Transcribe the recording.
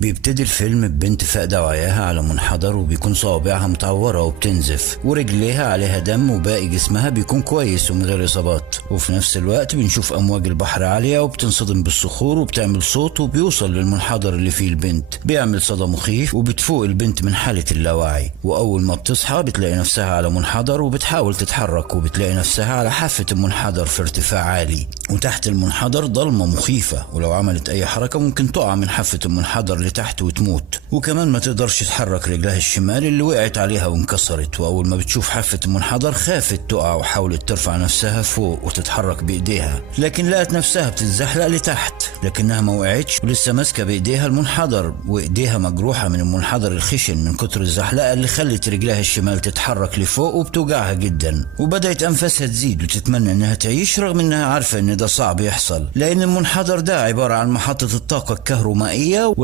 بيبتدي الفيلم ببنت فاقدة وعيها على منحدر، وبيكون صوابعها متعورة وبتنزف، ورجليها عليها دم، وباقي جسمها بيكون كويس ومن غير إصابات. وفي نفس الوقت بنشوف أمواج البحر عالية وبتنصدم بالصخور وبتعمل صوت، وبيوصل للمنحدر اللي فيه البنت، بيعمل صدى مخيف، وبتفوق البنت من حالة اللاوعي. وأول ما بتصحى بتلاقي نفسها على منحدر، وبتحاول تتحرك، وبتلاقي نفسها على حافة المنحدر في ارتفاع عالي، وتحت المنحدر ضلمة مخيفة، ولو عملت أي حركة ممكن تقع من حافة المنحدر لتحت وتموت. وكمان ما تقدرش تحرك رجلها الشمال اللي وقعت عليها وانكسرت. وأول ما بتشوف حافة المنحدر خافت تقع، وحاولت ترفع نفسها فوق وتتحرك بإيديها، لكن لقت نفسها بتتزحلق لتحت، لكنها ما وقعتش، ولسه ماسكة بإيديها المنحدر، وإيديها مجروحة من المنحدر الخشن من كتر الزحلقة اللي خلت رجلها الشمال تتحرك لفوق وبتوجعها جدا. وبدأت أنفاسها تزيد وتتمنى إنها تعيش، رغم إنها عارفة إن ده صعب يحصل، لأن المنحدر ده عبارة عن محطة الطاقة الكهرومائية.